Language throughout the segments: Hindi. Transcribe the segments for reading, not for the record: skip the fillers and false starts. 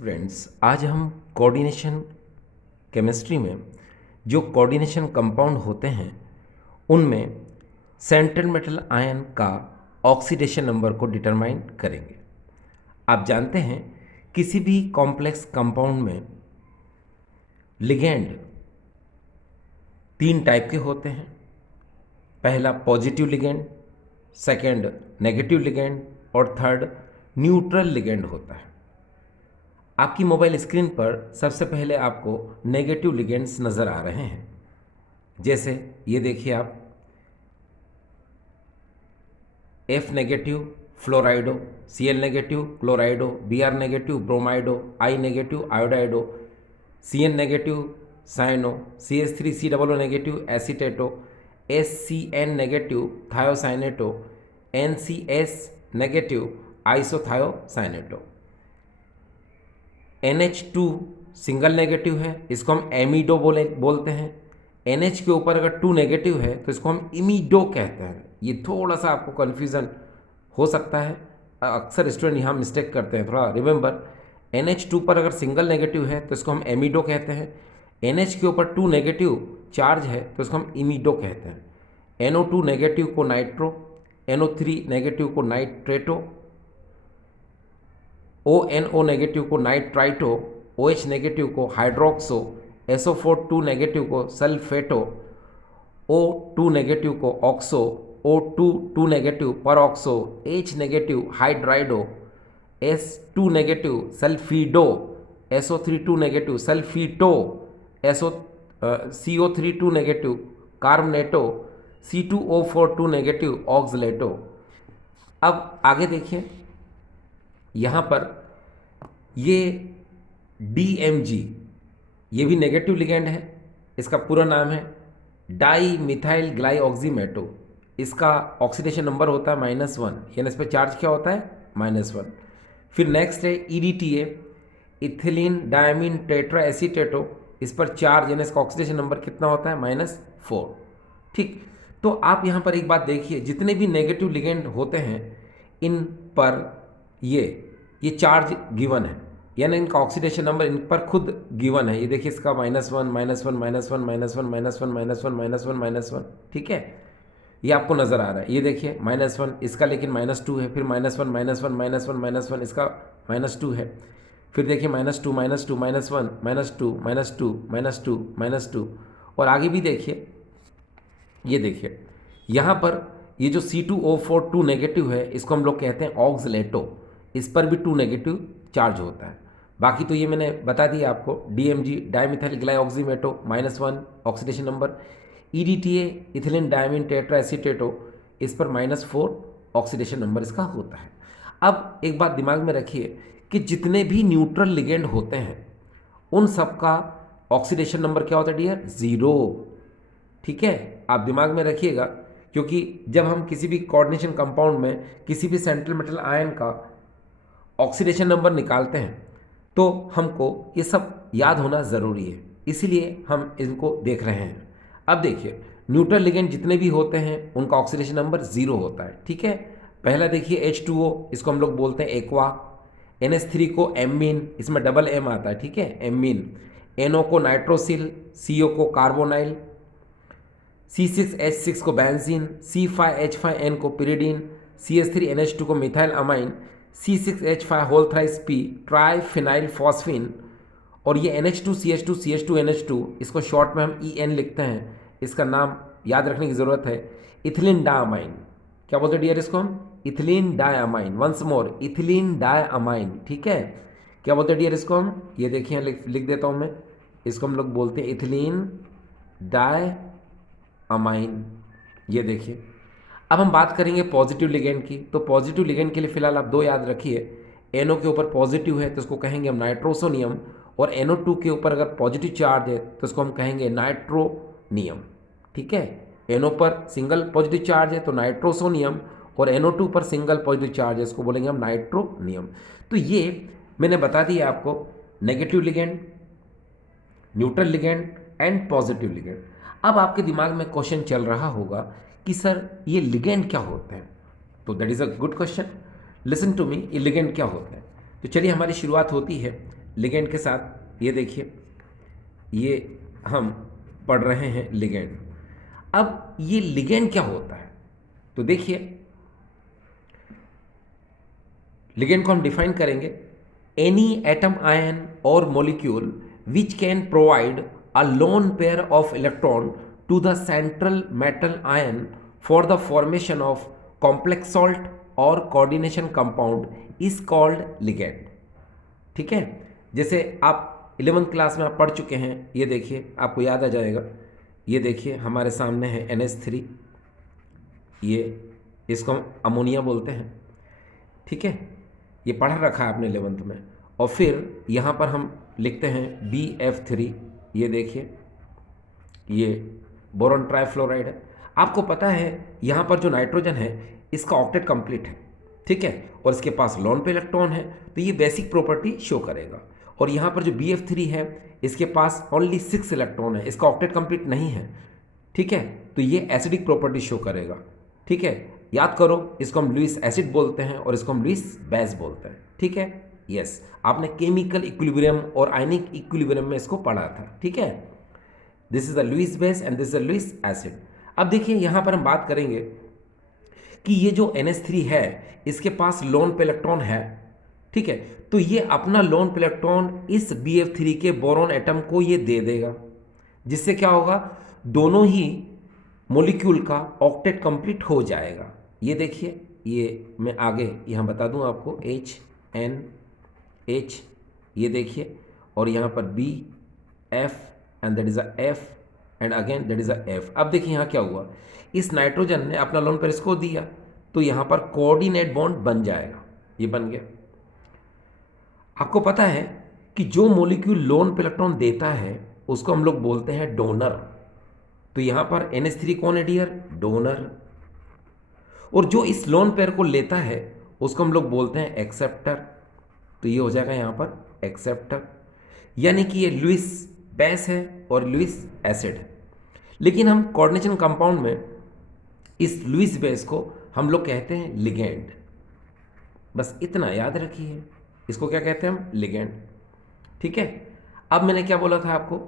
फ्रेंड्स, आज हम कोऑर्डिनेशन केमिस्ट्री में जो कोऑर्डिनेशन कंपाउंड होते हैं उनमें सेंट्रल मेटल आयन का ऑक्सीडेशन नंबर को डिटरमाइन करेंगे। आप जानते हैं किसी भी कॉम्प्लेक्स कंपाउंड में लिगेंड तीन टाइप के होते हैं। पहला positive ligand, second negative ligand और थर्ड न्यूट्रल लिगेंड होता है। आपकी मोबाइल स्क्रीन पर सबसे पहले आपको नेगेटिव लिगेंड्स नज़र आ रहे हैं। जैसे ये देखिए आप, F negative fluorido, Cl negative chlorido, Br negative bromido, I negative iodido, Cn negative cyano, CH3COO negative acetato, SCN negative thiocyanato, NCS negative isothiocyanato. NH2 single negative है, इसको हम एमिडो बोलते हैं। NH के ऊपर अगर 2 नेगेटिव है तो इसको हम इमिडो कहते हैं। ये थोड़ा सा आपको कन्फ्यूज़न हो सकता है, अक्सर स्टूडेंट यहाँ मिस्टेक करते हैं। थोड़ा रिमेंबर, NH2 पर अगर सिंगल नेगेटिव है तो इसको हम एमिडो कहते हैं। NH के ऊपर 2 नेगेटिव चार्ज है तो इसको हम इमिडो कहते हैं। NO2 नेगेटिव को नाइट्रो, NO3 नेगेटिव को नाइट्रेटो, ONO नेगेटिव को नाइट्राइटो, OH नेगेटिव को हाइड्रोक्सो, SO4 2 नेगेटिव को सल्फेटो, O2 नेगेटिव को oxo, O2 2 negative peroxo, H negative hydrido, S2 negative sulphido, SO3 2 negative sulphito, CO3 2 negative carbonato, C2O4 2 negative oxalato. अब आगे देखिए, यहाँ पर ये DMG, ये भी नेगेटिव लिगेंड है। इसका पूरा नाम है डाई मिथाइल ग्लाइऑक्सीमेटो। इसका ऑक्सीडेशन नंबर होता है -1, यानी इस पर चार्ज क्या होता है -1। फिर नेक्स्ट है EDTA, ethylene diamine tetra acetato. इस पर चार्ज यानी इसका ऑक्सीडेशन नंबर कितना होता है -4। ठीक, तो आप यहाँ पर एक बात देखिए, जितने भी नेगेटिव लिगेंड होते हैं इन पर ये चार्ज गिवन है, यानी इनका ऑक्सीडेशन नंबर इन पर खुद गिवन है। ये देखिए, इसका -1 -1 -1 -1 -1 -1, ठीक है, ये आपको नज़र आ रहा है। ये देखिए -1, इसका लेकिन -2 है। फिर -1 -1 -1 -1, इसका -2 है। फिर देखिए -2 -2 -1 -2 -2 -2 -2, और आगे भी देखिए। ये देखिए यहाँ पर ये जो C2O4 2 नेगेटिव है, इसको हम लोग कहते हैं ऑक्सलेटो। इस पर भी 2 नेगेटिव चार्ज होता है। बाकी तो ये मैंने बता दिया आपको। DMG dimethyl glyoximato -1 oxidation number, EDTA ethylene diamine tetra acetato, इस पर -4 ऑक्सीडेशन नंबर इसका होता है। अब एक बात दिमाग में रखिए कि जितने भी न्यूट्रल लिगेंड होते हैं उन सब का ऑक्सीडेशन नंबर क्या होता है डियर? 0। ठीक है, आप दिमाग में रखिएगा, क्योंकि जब हम किसी भी कोऑर्डिनेशन कंपाउंड में किसी भी सेंट्रल मेटल आयन का ऑक्सीडेशन नंबर निकालते हैं तो हमको ये सब याद होना ज़रूरी है, इसीलिए हम इनको देख रहे हैं। अब देखिए, न्यूट्रल लिगेंड जितने भी होते हैं उनका ऑक्सीडेशन नंबर 0 होता है। ठीक है, पहला देखिए H2O, इसको हम लोग बोलते हैं एक्वा। NH3 को एमीन, इसमें डबल M आता है, ठीक है, एमीन। NO को नाइट्रोसिल, CO को कार्बोनाइल, C6H6 को बेंजीन, C5H5N को पिरिडीन, CH3NH2 को methyl amine, C6H5 whole thrice P triphenyl phosphine, और ये NH2CH2 CH2NH2, इसको शॉर्ट में हम EN लिखते हैं। इसका नाम याद रखने की ज़रूरत है, इथिलीन डायमाइन। क्या बोलते हैं डियर इसको हम? Ethylene diamine. Once more, ethylene diamine. ठीक है, क्या बोलते हैं डियर इसको हम? ये देखिए, लिख देता हूँ मैं। इसको हम लोग बोलते हैं इथिलीन डायमाइन। ये देखिए, अब हम बात करेंगे पॉजिटिव लिगेंड की। तो पॉजिटिव लिगेंड के लिए फिलहाल आप 2 याद रखिए। NO के ऊपर पॉजिटिव है तो उसको कहेंगे हम नाइट्रोसोनियम, और NO2 के ऊपर अगर पॉजिटिव चार्ज है तो उसको हम कहेंगे नाइट्रोनियम। ठीक है, NO पर सिंगल पॉजिटिव चार्ज है तो नाइट्रोसोनियम, और NO2 पर सिंगल पॉजिटिव चार्ज है, इसको बोलेंगे हम नाइट्रोनियम। तो ये मैंने बता दिया आपको, negative ligand, neutral ligand and positive ligand. अब आपके दिमाग में क्वेश्चन चल रहा होगा कि सर ये लिगेंड क्या होते हैं? तो that is a good question. Listen to me, ये लिगेंड क्या होते हैं? तो चलिए, हमारी शुरुआत होती है लिगेंड के साथ ये देखिए, ये हम पढ़ रहे हैं लिगेंड। अब ये लिगेंड क्या होता है, तो देखिए लिगेंड को हम डिफाइन करेंगे, एनी एटम आयन और molecule which can provide a lone pair of electron to the central metal ion for the formation of complex salt और coordination compound is called ligand. ठीक है, जैसे आप 11th क्लास में आप पढ़ चुके हैं, ये देखिए आपको याद आ जाएगा। ये देखिए हमारे सामने है NH3, ये इसको हम अमोनिया बोलते हैं। ठीक है, ये पढ़ा रखा है आपने 11th में। और फिर यहाँ पर हम लिखते हैं BF3, ये देखिए ये बोरॉन ट्राइफ्लोराइड है। आपको पता है यहाँ पर जो नाइट्रोजन है इसका ऑक्टेट कंप्लीट है। ठीक है, और इसके पास लोन पे इलेक्ट्रॉन है, तो ये बेसिक प्रॉपर्टी शो करेगा। और यहाँ पर जो BF3 है इसके पास ओनली 6 इलेक्ट्रॉन है, इसका ऑक्टेट कंप्लीट नहीं है। ठीक है, तो ये एसिडिक प्रॉपर्टी शो करेगा। ठीक है, याद करो, इसको हम लुईस एसिड बोलते हैं और इसको हम लुईस बेस बोलते हैं। ठीक है, यस, आपने केमिकल इक्विलिब्रियम और आयनिक इक्विलिब्रियम में इसको पढ़ा था। ठीक है, this is the Lewis base and this is the Lewis acid. अब देखिए यहाँ पर हम बात करेंगे कि ये जो NH3 है इसके पास लोन पे इलेक्ट्रॉन है। ठीक है, तो ये अपना लोन पे इलेक्ट्रॉन इस BF3 के बोरॉन एटम को ये दे देगा, जिससे क्या होगा, दोनों ही मॉलिक्यूल का ऑक्टेट कंप्लीट हो जाएगा। ये देखिए, ये मैं आगे यहाँ बता दूँ आपको, HNH, ये देखिए, और यहाँ पर BF and that is a F and again that is a F। अब देखिए यहाँ क्या हुआ, इस नाइट्रोजन ने अपना लोन पेयर इसको दिया, तो यहाँ पर कोऑर्डिनेट बॉन्ड बन जाएगा, ये बन गया। आपको पता है कि जो मॉलिक्यूल लोन पे इलेक्ट्रॉन देता है उसको हम लोग बोलते हैं डोनर। तो यहाँ पर NH3 कौन है डियर, डोनर। और जो इस लोन पेयर को लेता है उसको हम लोग बोलते हैं एक्सेप्टर। तो ये हो जाएगा यहाँ पर एक्सेप्टर, यानी कि ये लुईस बेस है और लुईस एसिड है। लेकिन हम कोऑर्डिनेशन कंपाउंड में इस लुईस बेस को हम लोग कहते हैं लिगेंड। बस इतना याद रखिए, इसको क्या कहते हैं हम, लिगेंड। ठीक है, अब मैंने क्या बोला था आपको,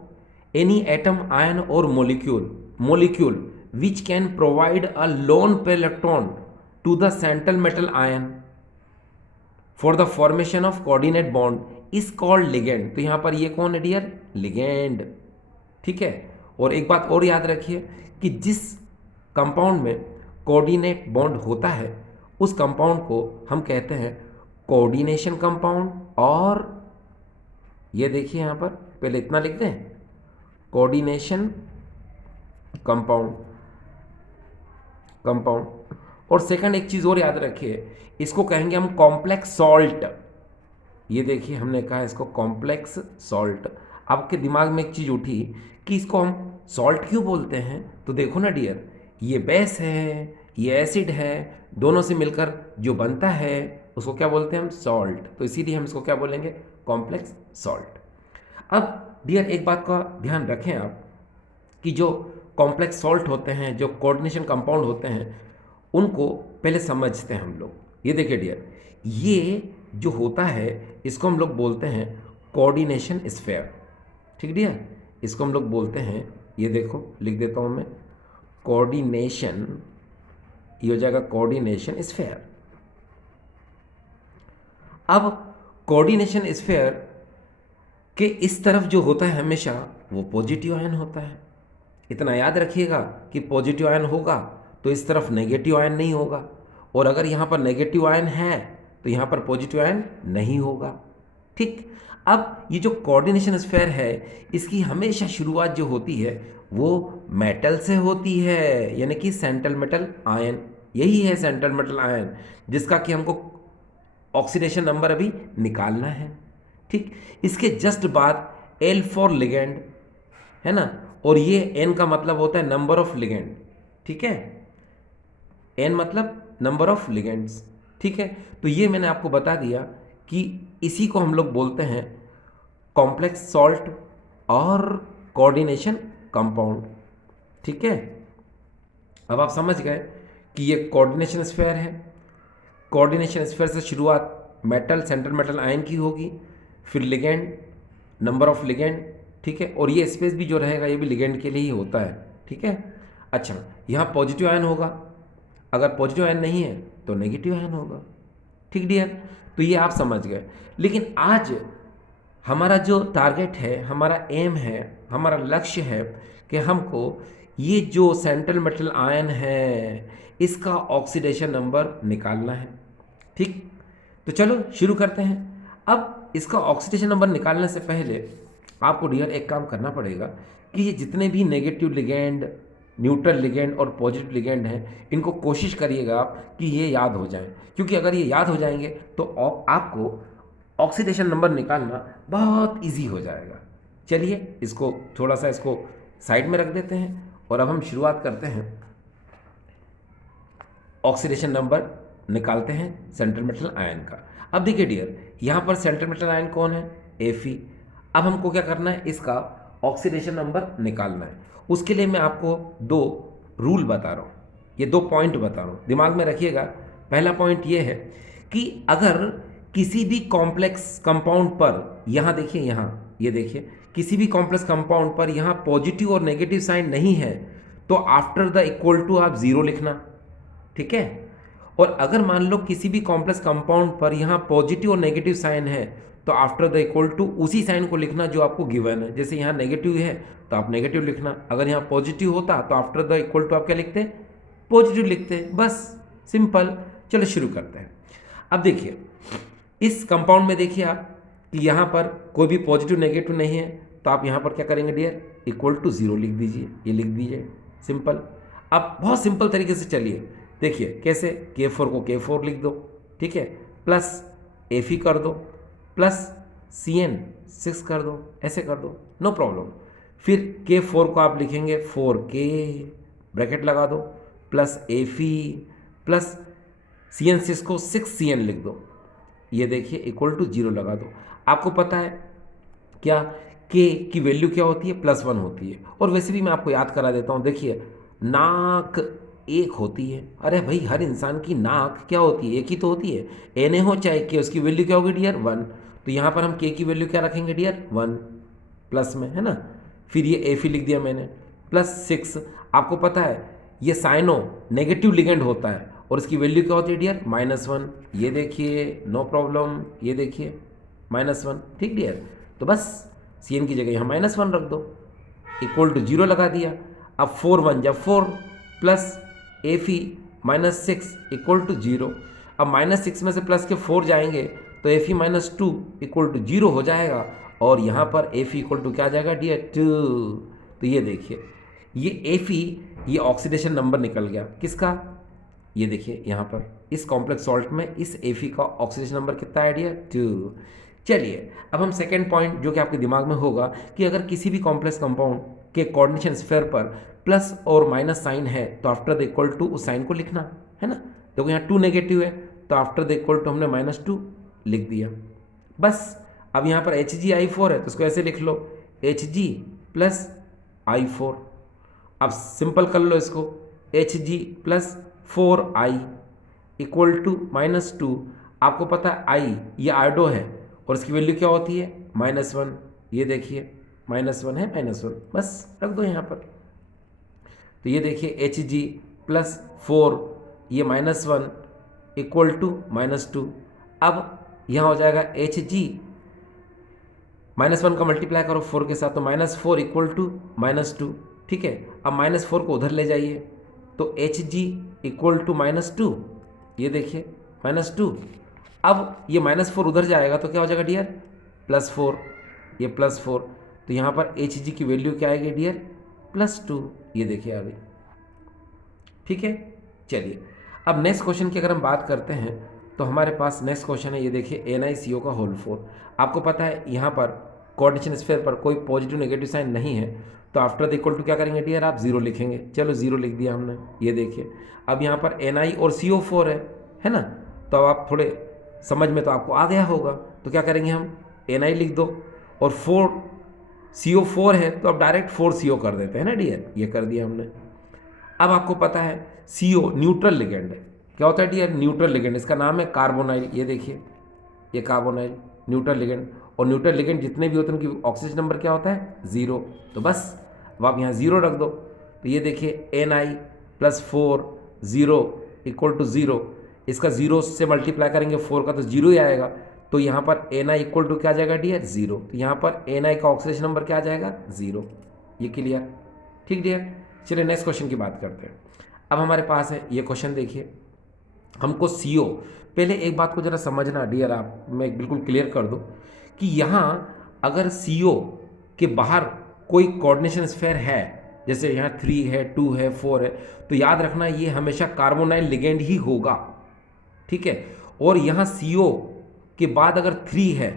एनी एटम आयन और molecule which can provide a lone pair electron to the central metal ion for the formation of coordinate bond is called ligand. तो यहां पर ये कौन है डियर, लिगेंड। ठीक है, और एक बात और याद रखिए कि जिस कंपाउंड में कोऑर्डिनेट बॉन्ड होता है उस कंपाउंड को हम कहते हैं कोऑर्डिनेशन कंपाउंड। और ये देखिए यहाँ पर पहले इतना लिख दें, कोऑर्डिनेशन कंपाउंड। और सेकंड एक चीज़ और याद रखिए, इसको कहेंगे हम कॉम्प्लेक्स सॉल्ट। ये देखिए हमने कहा इसको कॉम्प्लेक्स सॉल्ट। आपके दिमाग में एक चीज़ उठी कि इसको हम सॉल्ट क्यों बोलते हैं, तो देखो ना डियर, ये बेस है, ये एसिड है, दोनों से मिलकर जो बनता है उसको क्या बोलते हैं हम, सॉल्ट। तो इसीलिए हम इसको क्या बोलेंगे, कॉम्प्लेक्स सॉल्ट। अब डियर एक बात का ध्यान रखें आप कि जो कॉम्प्लेक्स सॉल्ट होते हैं, जो कोऑर्डिनेशन कंपाउंड होते हैं, उनको पहले समझते हैं हम लोग। ये देखिए डियर, ये जो होता है इसको हम लोग बोलते हैं कोऑर्डिनेशन स्फीयर। ठीक डियर, इसको हम लोग बोलते हैं, ये देखो लिख देता हूँ मैं, कोऑर्डिनेशन, ये हो जाएगा कोऑर्डिनेशन स्फीयर। अब कोऑर्डिनेशन स्फीयर के इस तरफ जो होता है हमेशा वो पॉजिटिव आयन होता है। इतना याद रखिएगा कि पॉजिटिव आयन होगा तो इस तरफ नेगेटिव आयन नहीं होगा, और अगर यहाँ पर नेगेटिव आयन है तो यहाँ पर पॉजिटिव आयन नहीं होगा। ठीक, अब ये जो कोऑर्डिनेशन स्फीयर है इसकी हमेशा शुरुआत जो होती है वो मेटल से होती है, यानी कि सेंट्रल मेटल आयन। यही है सेंट्रल मेटल आयन, जिसका कि हमको ऑक्सीडेशन नंबर अभी निकालना है। ठीक, इसके जस्ट बाद L फॉर लिगेंड है ना, और ये N का मतलब होता है नंबर ऑफ लिगेंड। ठीक है, N मतलब नंबर ऑफ लिगेंड्स। ठीक है, तो ये मैंने आपको बता दिया कि इसी को हम लोग बोलते हैं कॉम्प्लेक्स सॉल्ट और कोऑर्डिनेशन कंपाउंड। ठीक है, अब आप समझ गए कि ये कोऑर्डिनेशन स्फीयर है। कोऑर्डिनेशन स्फीयर से शुरुआत मेटल, सेंट्रल मेटल आयन की होगी, फिर लिगेंड, नंबर ऑफ लिगेंड, ठीक है, और ये स्पेस भी जो रहेगा ये भी लिगेंड के लिए ही होता है, ठीक है। अच्छा, यहाँ पॉजिटिव आयन होगा, अगर पॉजिटिव आयन नहीं है तो नेगेटिव आयन होगा, ठीक डियर। तो ये आप समझ गए। लेकिन आज हमारा जो टारगेट है, हमारा एम है, हमारा लक्ष्य है कि हमको ये जो सेंट्रल मेटल आयन है इसका ऑक्सीडेशन नंबर निकालना है, ठीक। तो चलो शुरू करते हैं। अब इसका ऑक्सीडेशन नंबर निकालने से पहले आपको डियर एक काम करना पड़ेगा कि ये जितने भी नेगेटिव लिगेंड, न्यूट्रल लिगेंड और पॉजिटिव लिगेंड हैं इनको कोशिश करिएगा आप कि ये याद हो जाएं, क्योंकि अगर ये याद हो जाएंगे तो आपको ऑक्सीडेशन नंबर निकालना बहुत इजी हो जाएगा। चलिए इसको थोड़ा सा इसको साइड में रख देते हैं और अब हम शुरुआत करते हैं, ऑक्सीडेशन नंबर निकालते हैं सेंट्रल मेटल आयन का। अब देखिए डियर, यहाँ पर सेंट्रल मेटल आयन कौन है? Fe। अब हमको क्या करना है, इसका ऑक्सीडेशन नंबर निकालना है। उसके लिए मैं आपको दो रूल बता रहा हूँ, ये दो पॉइंट बता रहा हूँ, दिमाग में रखिएगा। पहला पॉइंट ये है कि अगर किसी भी कॉम्प्लेक्स कंपाउंड पर, यहाँ देखिए, यहाँ ये देखिए, किसी भी कॉम्प्लेक्स कंपाउंड पर यहाँ पॉजिटिव और नेगेटिव साइन नहीं है तो आफ्टर द इक्वल टू आप जीरो लिखना, ठीक है। और अगर मान लो किसी भी कॉम्प्लेक्स कंपाउंड पर यहाँ पॉजिटिव और नेगेटिव साइन है तो आफ्टर द इक्वल टू उसी साइन को लिखना जो आपको गिवन है। जैसे यहाँ नेगेटिव है तो आप नेगेटिव लिखना, अगर यहाँ पॉजिटिव होता तो आफ्टर द इक्वल टू आप क्या लिखते हैं? पॉजिटिव लिखते हैं, बस सिंपल। चलो शुरू करते हैं। अब देखिए इस कंपाउंड में देखिए आप कि यहाँ पर कोई भी पॉजिटिव नेगेटिव नहीं है तो आप यहाँ पर क्या करेंगे डियर? इक्वल टू जीरो लिख दीजिए, ये लिख दीजिए, सिंपल। अब बहुत सिंपल तरीके से चलिए देखिए कैसे, K4 को K4 लिख दो, ठीक है, प्लस Fe कर दो, प्लस CN6 कर दो, ऐसे कर दो, नो प्रॉब्लम। फिर K4 को आप लिखेंगे 4K, ब्रैकेट लगा दो, प्लस Fe प्लस CN6 को 6CN लिख दो, ये देखिए इक्वल टू जीरो लगा दो। आपको पता है क्या K की वैल्यू क्या होती है? +1 होती है। और वैसे भी मैं आपको याद करा देता हूँ, देखिए नाक एक होती है, अरे भाई हर इंसान की नाक क्या होती है? एक ही तो होती है, एन हो चाहे के, उसकी वैल्यू क्या होगी डियर? 1। तो यहाँ पर हम K की वैल्यू क्या रखेंगे डियर? 1 प्लस में, है ना। फिर ये Fe लिख दिया मैंने, प्लस 6। आपको पता है ये साइनो नेगेटिव लिगेंड होता है और इसकी वैल्यू क्या होती है डियर? -1। ये देखिए नो प्रॉब्लम, ये देखिए -1, ठीक डियर। तो बस CN की जगह यहाँ -1 रख दो, इक्वल टू जीरो लगा दिया। अब 4 1 जब 4 plus Fe -6 equal to zero. अब -6 में से प्लस के 4 जाएंगे तो Fe -2 इक्वल टू जीरो हो जाएगा और यहाँ पर Fe इक्वल टू क्या आ जाएगा डियर? 2। तो ये देखिए ये Fe, ये ऑक्सीडेशन नंबर निकल गया किसका? ये देखिए यहाँ पर इस कॉम्प्लेक्स सॉल्ट में इस Fe का ऑक्सीडेशन नंबर कितना है डियर? 2। चलिए अब हम सेकेंड पॉइंट जो कि आपके दिमाग में होगा कि अगर किसी भी कॉम्प्लेक्स कंपाउंड के कोऑर्डिनेशन स्फीयर पर प्लस और माइनस साइन है तो आफ्टर द इक्वल टू उस साइन को लिखना है ना। देखो यहाँ 2 नेगेटिव है तो आफ्टर द इक्वल टू हमने -2 लिख दिया, बस। अब यहाँ पर HgI4 है तो उसको ऐसे लिख लो, Hg प्लस I4। अब सिंपल कर लो इसको, Hg plus 4I equal to -2। आपको पता है I ये आयोडो है और इसकी वैल्यू क्या होती है? -1। ये देखिए -1 है, -1, बस रख दो यहाँ पर। तो ये देखिए Hg प्लस 4 ये -1 इक्वल टू -2। अब यहाँ हो जाएगा Hg -1 का मल्टीप्लाई करो 4 के साथ तो -4 इक्वल टू -2, ठीक है। अब -4 को उधर ले जाइए तो Hg इक्वल टू -2, ये देखिए -2। अब ये -4 उधर जाएगा तो क्या हो जाएगा डियर? +4, ये +4। तो यहाँ पर Hg की वैल्यू क्या आएगी डियर? +2, ये देखिए आ गई, ठीक है। चलिए अब नेक्स्ट क्वेश्चन की अगर हम बात करते हैं तो हमारे पास नेक्स्ट क्वेश्चन है, ये देखिए NiCO का होल 4। आपको पता है यहाँ पर कोऑर्डिनेशन स्फीयर पर कोई पॉजिटिव नेगेटिव साइन नहीं है तो आफ्टर द इक्वल टू क्या करेंगे डियर? आप 0 लिखेंगे। चलो 0 लिख दिया हमने, ये देखिए। अब यहाँ पर Ni और CO4 है ना। तो अब आप थोड़े समझ में तो आपको आ गया होगा, तो क्या करेंगे हम? Ni लिख दो और 4 CO4 है तो अब डायरेक्ट 4CO कर देते हैं ना डियर, ये कर दिया हमने। अब आपको पता है CO न्यूट्रल लिगेंड है, क्या होता है डियर? न्यूट्रल लिगेंड, इसका नाम है कार्बोनाइल। ये देखिए ये कार्बोनाइल न्यूट्रल लिगेंड और न्यूट्रल लिगेंड जितने भी होते हैं उनकी ऑक्सीजन नंबर क्या होता है 0। तो बस अब आप यहाँ 0 रख दो। तो ये देखिए Ni+4 0 इक्वल टू 0, इसका 0 से मल्टीप्लाई करेंगे 4 का तो 0 ही आएगा। तो यहाँ पर Ni इक्वल टू क्या आ जाएगा डियर 0। तो यहाँ पर Ni का ऑक्सीडेशन नंबर क्या आ जाएगा 0। ये क्लियर, ठीक डियर। चलिए नेक्स्ट क्वेश्चन की बात करते हैं। अब हमारे पास है ये क्वेश्चन, देखिए हमको CO, पहले एक बात को जरा समझना डियर, आप मैं बिल्कुल क्लियर कर दूं कि यहाँ अगर CO के बाहर कोई कोऑर्डिनेशन स्फीयर है, जैसे यहाँ 3 है 2 है 4 है, तो याद रखना ये हमेशा कार्बोनाइल लिगेंड ही होगा, ठीक है। और यहाँ CO के बाद अगर 3 है,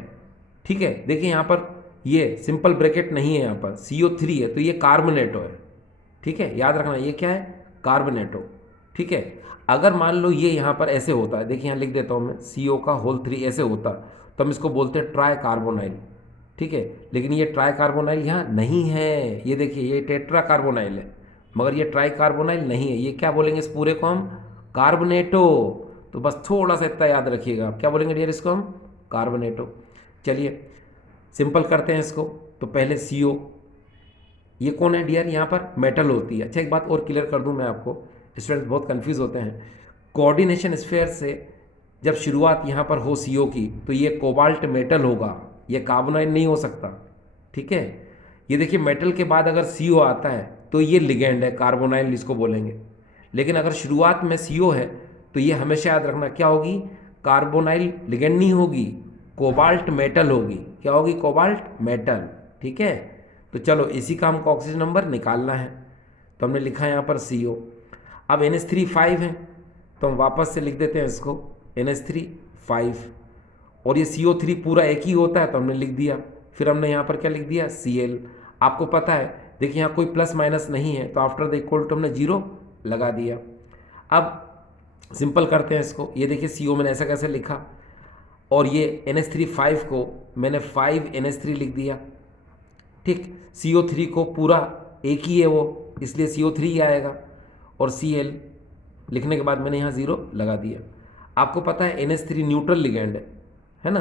ठीक है, देखिए यहाँ पर ये सिंपल ब्रैकेट नहीं है, यहाँ पर CO3 है तो ये कार्बोनेटो है, ठीक है। याद रखना ये क्या है कार्बोनेटो, ठीक है। अगर मान लो ये यहाँ पर ऐसे होता है, देखिए यहाँ लिख देता हूँ मैं CO का होल 3 ऐसे होता तो हम इसको बोलते हैं ट्राई कार्बोनाइल, ठीक है। लेकिन ये ट्राई कार्बोनाइल यहाँ नहीं है, ये देखिए ये टेट्रा कार्बोनाइल है, मगर ये ट्राई कार्बोनाइल नहीं है। ये क्या बोलेंगे इस पूरे को हम कार्बोनेटो। तो बस थोड़ा सा इतना याद रखिएगा, क्या बोलेंगे डियर इसको हम कार्बोनेटो। चलिए सिंपल करते हैं इसको। तो पहले CO, ये कौन है डियर, यहाँ पर मेटल होती है। अच्छा एक बात और क्लियर कर दूं मैं आपको, स्टूडेंट्स बहुत कंफ्यूज होते हैं। कोऑर्डिनेशन स्फीयर से जब शुरुआत यहाँ पर हो CO की तो ये कोबाल्ट मेटल होगा, ये कार्बोनाइल नहीं हो सकता, ठीक है। ये देखिए मेटल के बाद अगर CO आता है तो ये लिगेंड है, कार्बोनाइल इसको बोलेंगे। लेकिन अगर शुरुआत में CO है तो ये हमेशा याद रखना क्या होगी, कार्बोनाइल लिगेंड नहीं होगी, कोबाल्ट मेटल होगी। क्या होगी, कोबाल्ट मेटल, ठीक है। तो चलो इसी का हमको ऑक्सीजन नंबर निकालना है, तो हमने लिखा है यहाँ पर CO। अब NH3 5 है तो हम वापस से लिख देते हैं इसको NH3 5, और ये CO3 पूरा एक ही होता है तो हमने लिख दिया। फिर हमने यहाँ पर क्या लिख दिया Cl। आपको पता है देखिए यहाँ कोई प्लस माइनस नहीं है तो आफ्टर द इक्वल टू हमने 0 लगा दिया। अब सिंपल करते हैं इसको। ये देखिए CO मैंने ऐसा कैसे लिखा, और ये NH3 5 को मैंने 5NH3 लिख दिया, ठीक। CO3 को पूरा एक ही है वो, इसलिए CO3 ही आएगा, और Cl लिखने के बाद मैंने यहाँ 0 लगा दिया। आपको पता है NH3 न्यूट्रल लिगेंड है ना,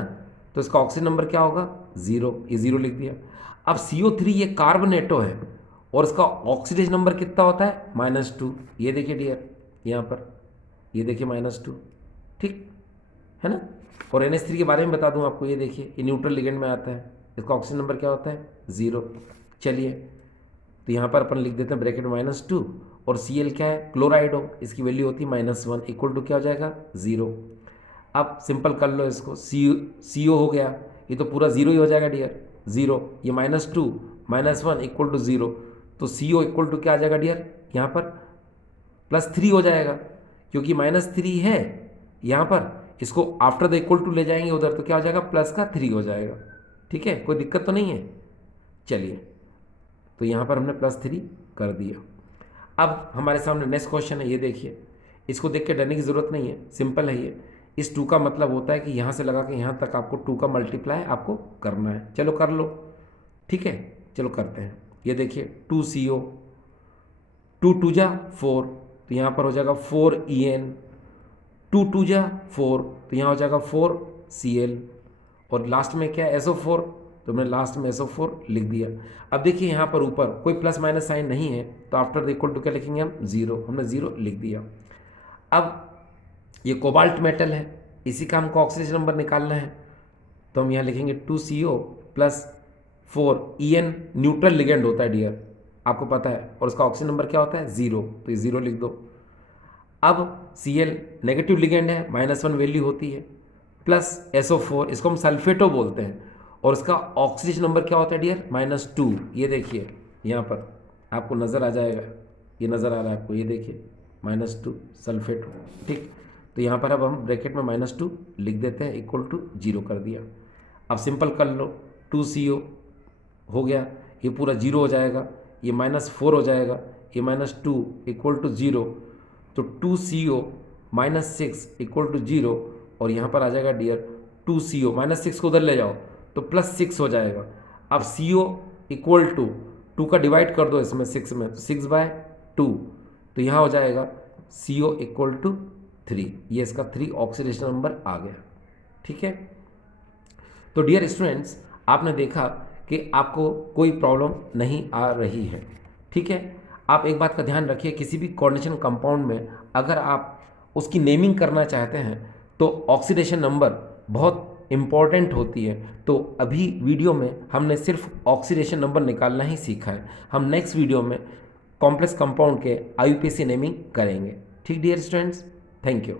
तो इसका ऑक्सीजन नंबर क्या होगा 0, ये 0 लिख दिया। अब CO3 ये कार्बोनेटो है और इसका ऑक्सीडेशन नंबर कितना होता है -2। ये देखिए डियर यहाँ पर, ये देखिए -2, ठीक है ना। और NH3 के बारे में बता दूं आपको, ये देखिए ये न्यूट्रल लिगेंड में आता है, इसका ऑक्सीजन नंबर क्या होता है 0। चलिए तो यहाँ पर अपन लिख देते हैं ब्रैकेट -2, और Cl क्या है क्लोराइड हो, इसकी वैल्यू होती है -1 इक्वल टू क्या हो जाएगा 0। अब सिंपल कर लो इसको, CO हो गया, ये तो पूरा 0 ही हो जाएगा डियर 0, ये -2 -1 इक्वल टू 0, तो CO इक्वल टू क्या आ जाएगा डियर यहाँ पर +3 हो जाएगा, क्योंकि -3 है यहाँ पर, इसको आफ्टर द इक्वल टू ले जाएंगे उधर तो क्या हो जाएगा +3 हो जाएगा, ठीक है। कोई दिक्कत तो नहीं है। चलिए तो यहाँ पर हमने +3 कर दिया। अब हमारे सामने नेक्स्ट क्वेश्चन है, ये देखिए, इसको देख के डरने की ज़रूरत नहीं है, सिंपल है ये। इस 2 का मतलब होता है कि यहाँ से लगा के यहाँ तक आपको 2 का मल्टीप्लाई आपको करना है। चलो कर लो, ठीक है, चलो करते हैं। ये देखिए 2CO, 2 2 जा 4, तो यहाँ पर हो जाएगा 4En, 2 2 जा 4, तो यहाँ हो जाएगा 4Cl, और लास्ट में क्या है SO4, तो मैंने लास्ट में SO4 लिख दिया। अब देखिए यहाँ पर ऊपर कोई प्लस माइनस साइन नहीं है तो आफ्टर द इक्वल टू क्या लिखेंगे हम 0, हमने 0 लिख दिया। अब ये कोबाल्ट मेटल है, इसी का हमको ऑक्सीजन नंबर निकालना है, तो हम यहाँ लिखेंगे 2CO + 4En, न्यूट्रल लिगेंड होता है डियर, आपको पता है, और उसका ऑक्सीजन नंबर क्या होता है 0, तो ये 0 लिख दो। अब Cl नेगेटिव लिगेंड है, -1 वैल्यू होती है, प्लस SO4, इसको हम सल्फेटो बोलते हैं, और इसका ऑक्सीजन नंबर क्या होता है डियर -2। ये देखिए यहाँ पर आपको नज़र आ जाएगा, ये नज़र आ रहा है आपको, ये देखिए -2 सल्फेटो, ठीक। तो यहाँ पर अब हम ब्रैकेट में -2 लिख देते हैं इक्वल टू 0 कर दिया। अब सिंपल कर लो, 2CO हो गया, ये पूरा 0 हो जाएगा, ये -4 हो जाएगा, ये -2 इक्वल टू 0, तो 2CO -6 इक्वल टू 0, और यहाँ पर आ जाएगा डियर 2CO, -6 को उधर ले जाओ तो +6 हो जाएगा। अब CO इक्वल टू 2 का डिवाइड कर दो इसमें 6 में, तो 6/2, तो यहाँ हो जाएगा CO इक्वल टू 3, ये इसका 3 ऑक्सीडेशन नंबर आ गया, ठीक है। तो डियर स्टूडेंट्स, आपने देखा कि आपको कोई प्रॉब्लम नहीं आ रही है, ठीक है। आप एक बात का ध्यान रखिए, किसी भी कोऑर्डिनेशन कंपाउंड में अगर आप उसकी नेमिंग करना चाहते हैं तो ऑक्सीडेशन नंबर बहुत इम्पॉर्टेंट होती है। तो अभी वीडियो में हमने सिर्फ ऑक्सीडेशन नंबर निकालना ही सीखा है। हम नेक्स्ट वीडियो में कॉम्प्लेक्स कंपाउंड के आईयूपीएसी नेमिंग करेंगे। ठीक डियर स्टूडेंट्स, थैंक यू।